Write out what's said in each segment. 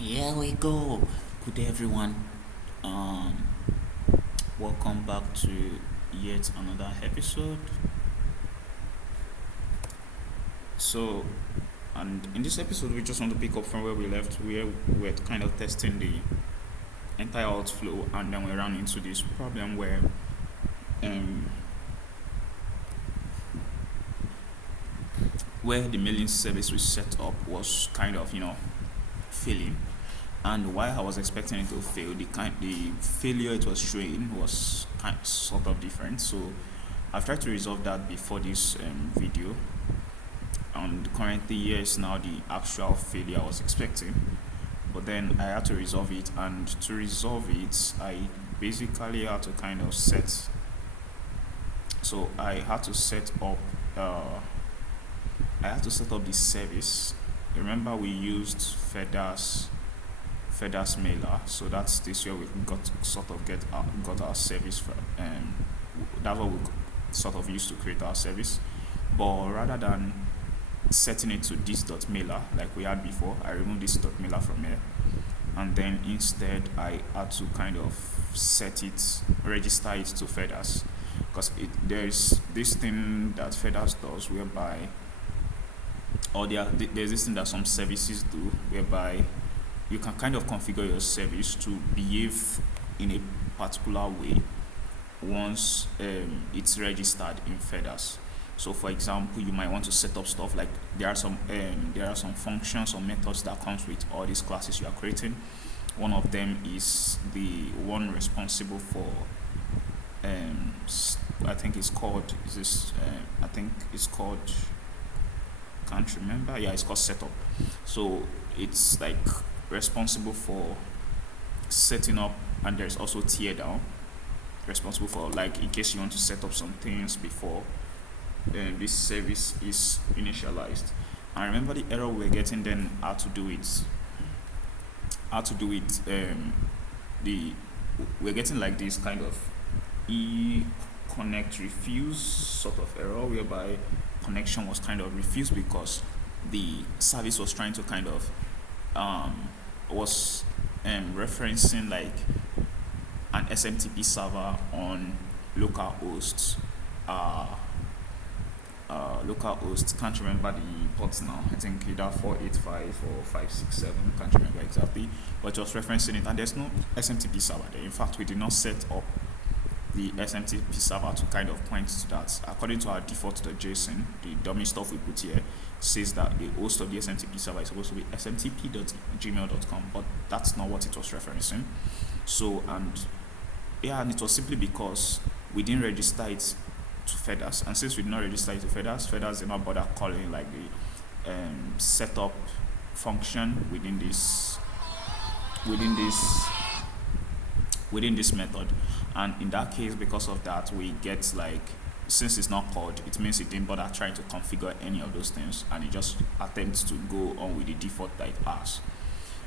Here we go. Good day, everyone. Um, Welcome back to yet another episode. So, and in this episode, we just want to pick up from where we left, where we're kind of testing the entire Auth flow, and then we ran into this problem um, where the mailing service we set up was kind of failing. And while I was expecting it to fail, the failure it was showing was sort of different. So I've tried to resolve that before this video, and currently here is now the actual failure I was expecting. But then I had to resolve it, and to resolve it, I basically had to kind of set. So I had to set up. I had to set up this service. Remember, we used Feda's mailer, so that's this where we got got our service from. That's what we sort of used to create our service. But rather than setting it to this dot mailer like we had before, I removed this dot mailer from here, and then instead I had to kind of register it to Fedas, because there's this thing that Fedas does whereby, there's this thing that some services do whereby you can kind of configure your service to behave in a particular way once it's registered in Fedas. So, for example, you might want to set up stuff like there are some functions or methods that comes with all these classes you are creating. One of them is the one responsible for I think it's called can't remember. Yeah, it's called setup. So it's like responsible for setting up, and there's also tear down, responsible for, like, in case you want to set up some things before this service is initialized. And remember, the error we're getting then how to do it we're getting like this kind of connect refuse sort of error, whereby connection was kind of refused because the service was trying to kind of was referencing like an SMTP server on localhost. Localhost, can't remember the ports now. I think either 485 or 567, can't remember exactly, but just referencing it. And there's no SMTP server there. In fact, we did not set up the SMTP server to kind of point to that. According to our default.json, the dummy stuff we put here says that the host of the SMTP server is supposed to be smtp.gmail.com, but that's not what it was referencing. So, and it was simply because we didn't register it to Fedas, and since we did not register it to Fedas did not bother calling like the setup function within this method. And in that case, because of that, we get like, since it's not called, it means it didn't bother trying to configure any of those things, and it just attempts to go on with the default that it has.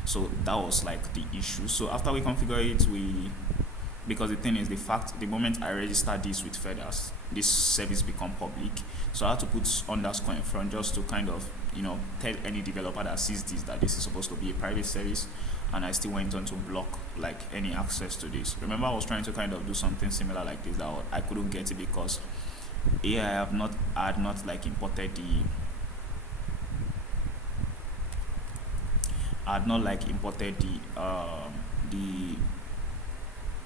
So that was like the issue. So after we configure it, because the thing is, the moment I register this with Fedas, this service become public. So I had to put underscore in front just to kind of tell any developer that sees this that this is supposed to be a private service. And I still went on to block like any access to this. Remember, I was trying to kind of do something similar like this, that I couldn't get it because I had not imported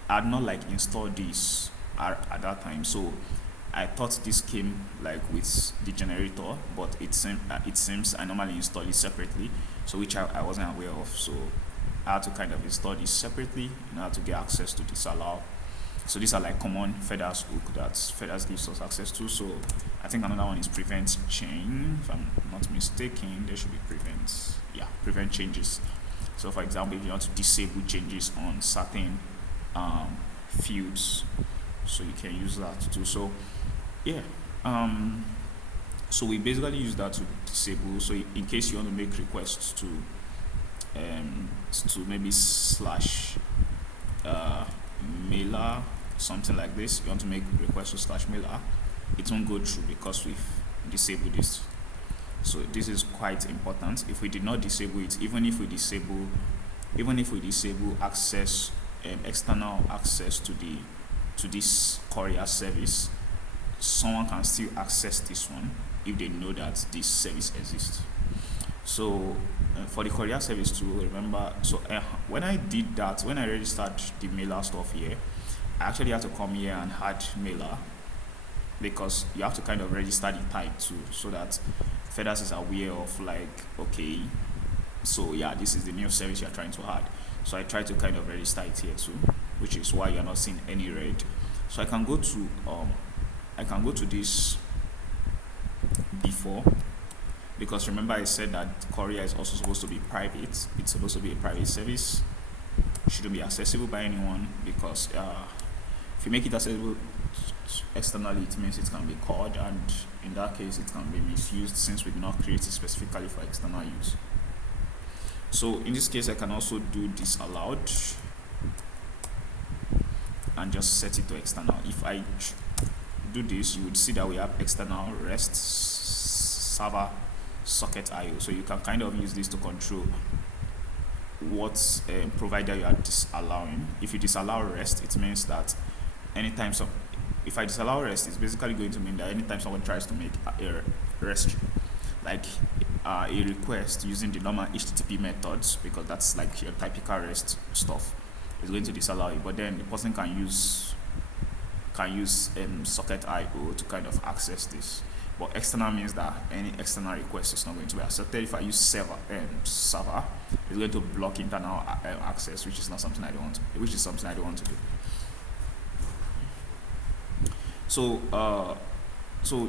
I had not installed this at that time. So I thought this came like with the generator, but it seems I normally install it separately, so which I wasn't aware of. So I had to kind of install this separately in order to get access to disallow. So these are like common Fedas hook that Fedas gives us access to. So I think another one is prevent change. If I'm not mistaken, there should be prevent changes. So for example, if you want to disable changes on certain fields, so you can use that too. So so we basically use that to disable. So in case you want to make requests to maybe slash mailer, something like this, you want to make requests to slash mailer, it won't go through because we've disabled this. So this is quite important. If we did not disable it, even if we disable even if we disable access, external access to this courier service, someone can still access this one if they know that this service exists. So for the courier service to remember, so when I did that, when I registered the mailer stuff here, I actually had to come here and add mailer, because you have to kind of register the type too, so that FedEx is aware of, like, okay, so yeah, this is the new service you're trying to add. So I try to kind of register it here too, which is why you're not seeing any red. So I can go to this before, because remember I said that courier is also supposed to be private. It's supposed to be a private service. It shouldn't be accessible by anyone, because if you make it accessible externally, it means it can be called, and in that case it can be misused, since we did not create it specifically for external use. So in this case I can also do disallowed and just set it to external. If I do this, you would see that we have external REST server socket IO. So you can kind of use this to control what provider you are disallowing. If you disallow REST, it means that anytime if I disallow REST, it's basically going to mean that anytime someone tries to make a REST, like a request using the normal HTTP methods, because that's like your typical REST stuff, is going to disallow it. But then the person can use socket IO to kind of access this. But external means that any external request is not going to be accepted. If I use server, it's going to block internal access, which is something I don't want to do. So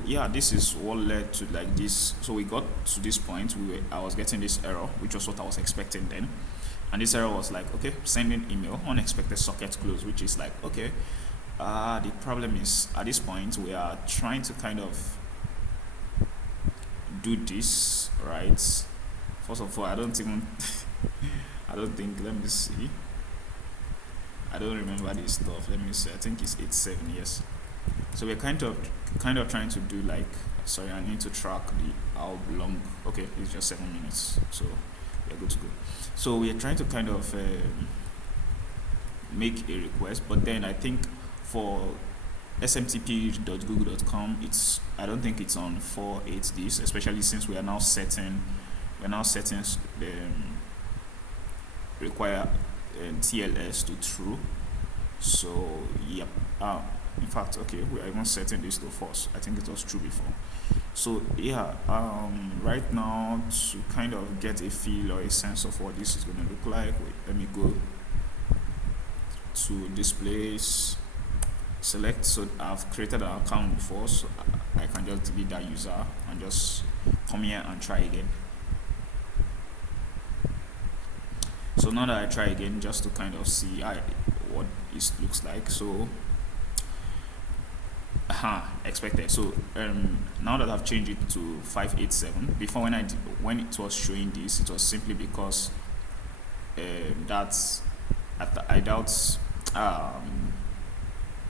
yeah, this is what led to like this. So we got to this point. I was getting this error, which was what I was expecting then. And this error was like, okay, sending email, unexpected socket close, which is like, okay, the problem is at this point we are trying to kind of do this, right? First of all, let me see. I don't remember this stuff. Let me see. I think it's 8.7, yes. So we're kind of trying to do like, sorry, I need to track how long. Okay, it's just 7 minutes, so we're good to go. So we're trying to kind of make a request, but then I think for smtp.google.com, I don't think it's on 4.8 this, especially since we are now setting the require TLS to true. So yep. In fact, okay, we are even setting this to false. I think it was true before. So yeah, right now, to kind of get a feel or a sense of what this is going to look like, let me go to displays, select. So I've created an account before, so I can just delete that user and just come here and try again. So now that I try again, just to kind of see what it looks like. So expected. So now that I've changed it to 5.8.7, before when it was showing this, it was simply because I doubt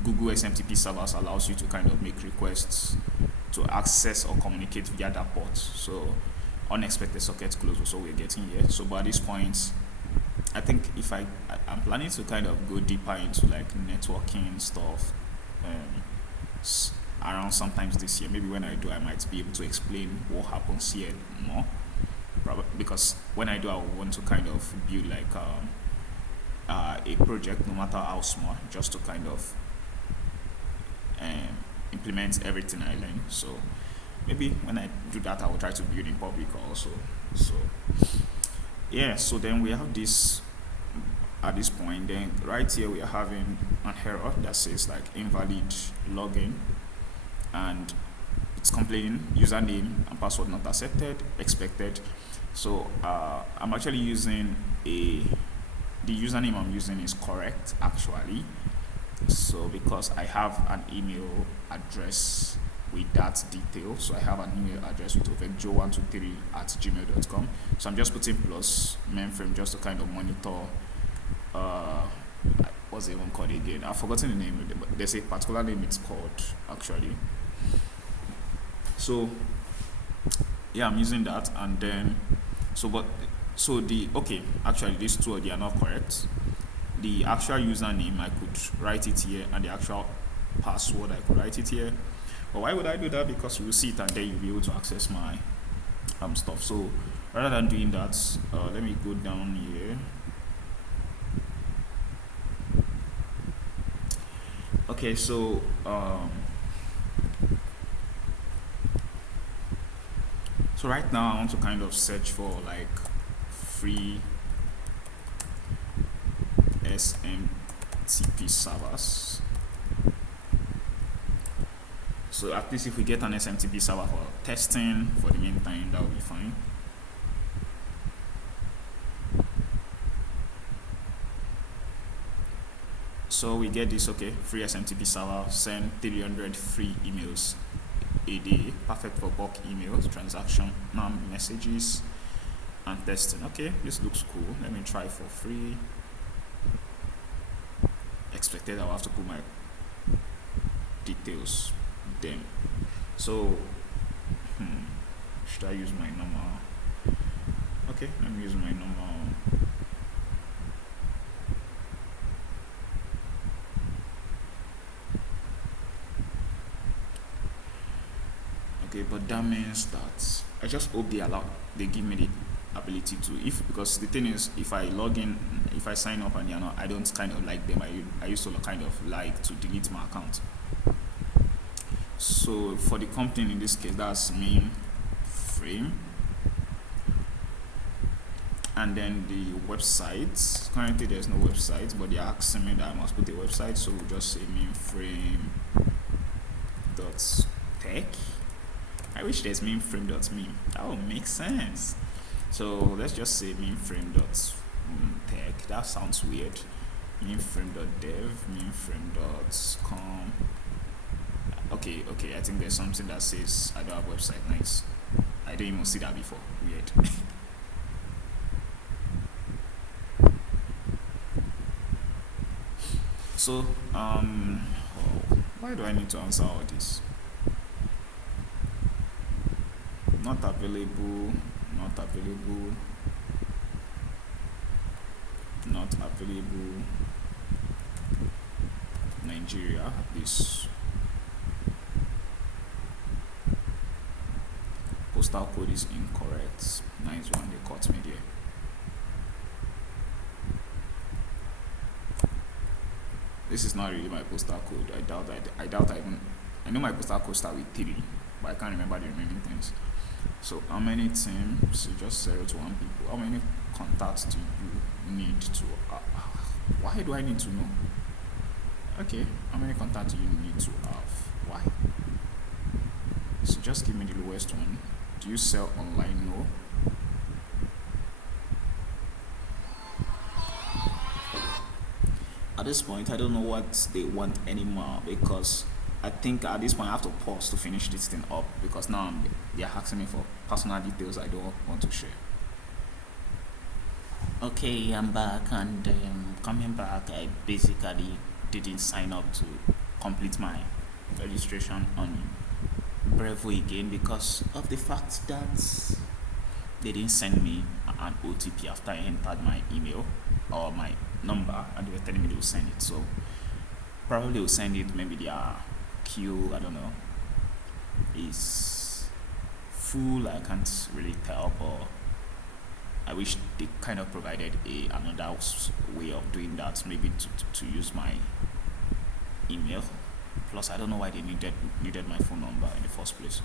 Google SMTP servers allows you to kind of make requests to access or communicate via that port. So unexpected socket close was what we're getting here. So by this point, I think if I'm planning to kind of go deeper into like networking stuff around sometimes this year. Maybe when I do, I might be able to explain what happens here more, because when I do, I want to kind of build like a project, no matter how small, just to kind of implement everything I learn. So maybe when I do that, I will try to build in public also. So yeah, so then we have this at this point. Then right here we are having an error that says like invalid login, and it's complaining username and password not accepted, expected. So I'm actually using the username I'm using is correct actually. So because I have an email address with that detail, so I have an email address with ovekjo123@gmail.com. So I'm just putting plus Memeframe just to kind of monitor what's it even called again? I've forgotten the name, but there's a particular name it's called actually. So yeah, I'm using that, and then So actually these two they are not correct. The actual username I could write it here, and the actual password I could write it here. But why would I do that? Because you will see it and then you'll be able to access my stuff. So rather than doing that, let me go down here. Okay, so so right now I want to kind of search for like free SMTP servers. So at least if we get an SMTP server for testing for the meantime, that will be fine. So we get this, okay, free SMTP server, send 300 free emails a day, perfect for bulk emails, transaction messages, and testing. Okay, this looks cool. Let me try for free. Expected I'll have to put my details then. So should I use my normal? Okay, let me use my normal. Okay, but that means that I just hope they give me the ability to, because the thing is, if I log in, if I sign up and I don't kind of like them, I used to kind of like to delete my account. So for the company in this case, that's Memeframe, and then the website. Currently there's no website, but they're asking me that I must put a website, so we'll just say memeframe.tech. I wish there's memeframe.me. That would make sense. So let's just say memeframe.tech. That sounds weird. Memeframe.dev, memeframe.com. Okay, I think there's something that says I don't have a website. Nice. I didn't even see that before. Weird. So, why do I need to answer all this? Not available, not available, not available. Nigeria, this postal code is incorrect. Nice one, they caught me there. This is not really my postal code. I doubt I know my postal code starts with 3, but I can't remember the remaining things. So how many teams? So just 0 to 1 people. How many contacts do you need to why do I need to know? Okay, how many contacts do you need to have? Why? So just give me the lowest one. Do you sell online? No. At this point, I don't know what they want anymore, because I think at this point I have to pause to finish this thing up, because now they're asking me for personal details I don't want to share. Okay, I'm back, and coming back, I basically didn't sign up to complete my registration on Brevo again because of the fact that they didn't send me an OTP after I entered my email or my number, and they were telling me they will send it. So probably they will send it, maybe their queue, I don't know, is full. I can't really tell, but I wish they kind of provided another way of doing that, maybe to use my email. Plus, I don't know why they needed my phone number in the first place.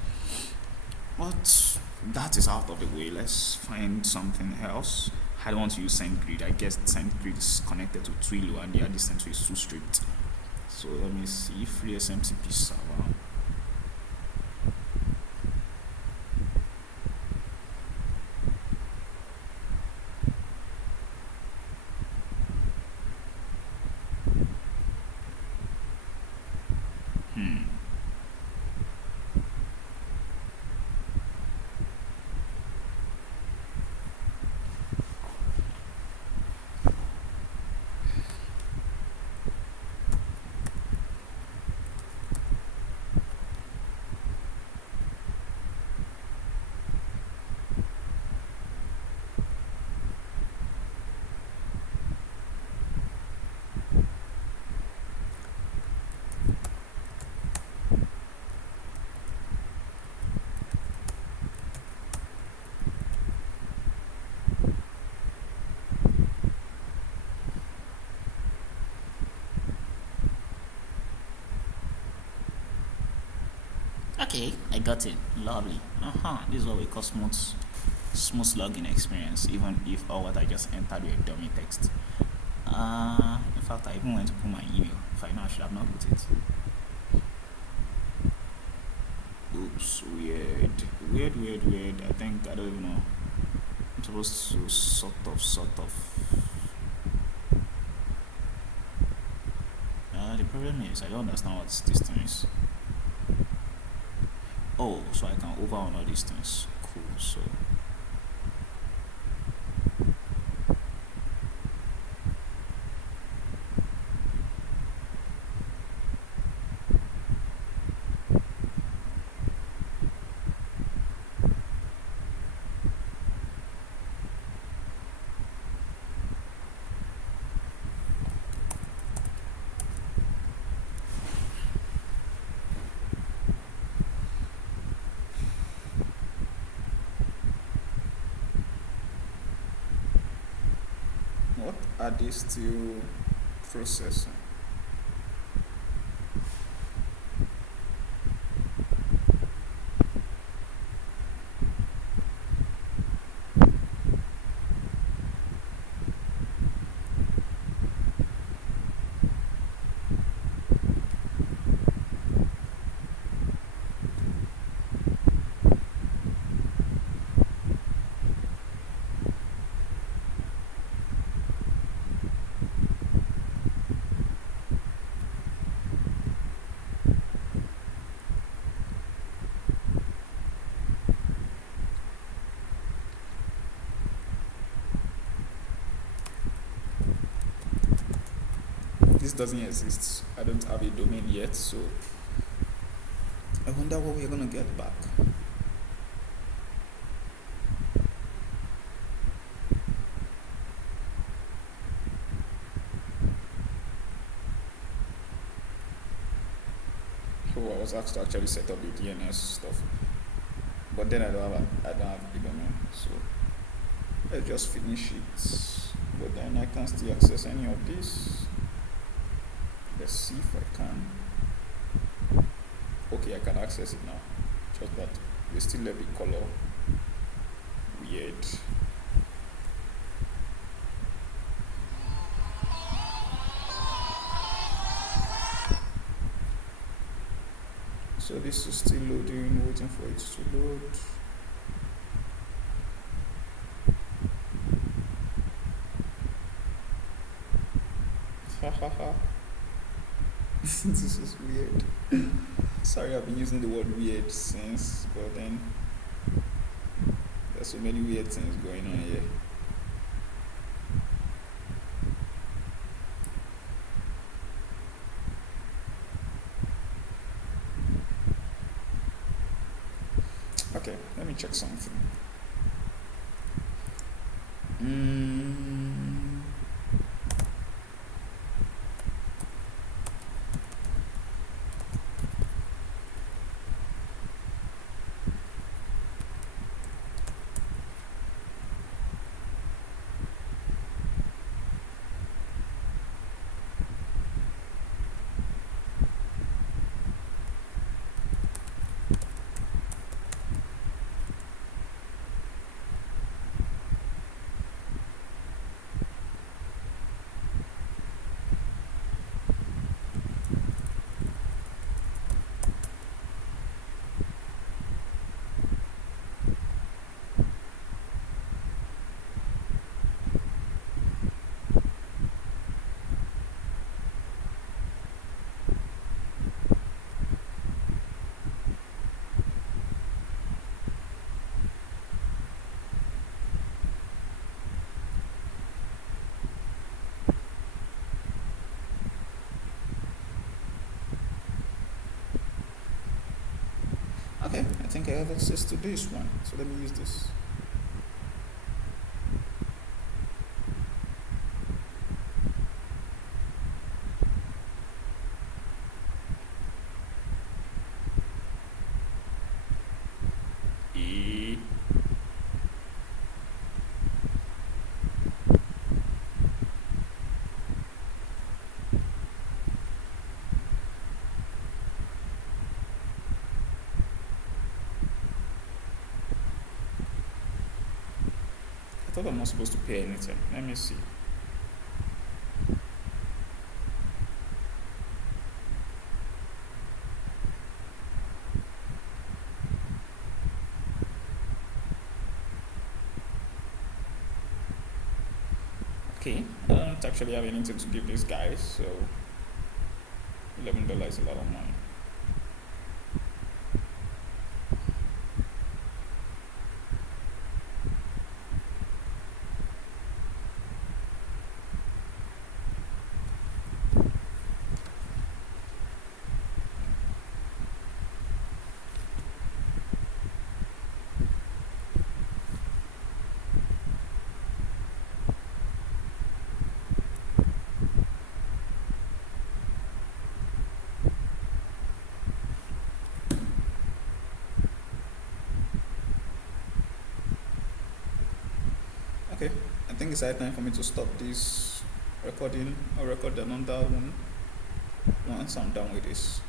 But that is out of the way. Let's find something else. I don't want to use SendGrid. I guess SendGrid is connected to Twilio, and their distance is too strict. So let me see. Free SMTP server. Okay, I got it. Lovely. This is what we call smooth login experience, even if all what I just entered with a dummy text. In fact, I even went to put my email. If I know, I should have not put it. Oops, weird. I think I don't even know. I'm supposed to sort of. The problem is I don't understand what this thing is. Oh, so I can over on all these things. Cool. So what are they still processing? This doesn't exist. I don't have a domain yet, so I wonder what we're gonna get back. So I was asked to actually set up the DNS stuff, but then I don't have a domain, so let's just finish it. But then I can't still access any of this. Let's see if I can. Okay, I can access it now. Just that they still left the color weird. So this is still loading, waiting for it to load. Hahaha. This is weird. Sorry, I've been using the word weird since, but then there's so many weird things going on here. Okay, let me check something. Okay, I think I have access to this one, so let me use this. thought I'm not supposed to pay anything. Let me see. Okay, I don't actually have anything to give these guys, so $11 is a lot of money. Okay, I think it's high time for me to stop this recording. I'll record another one once I'm done with this.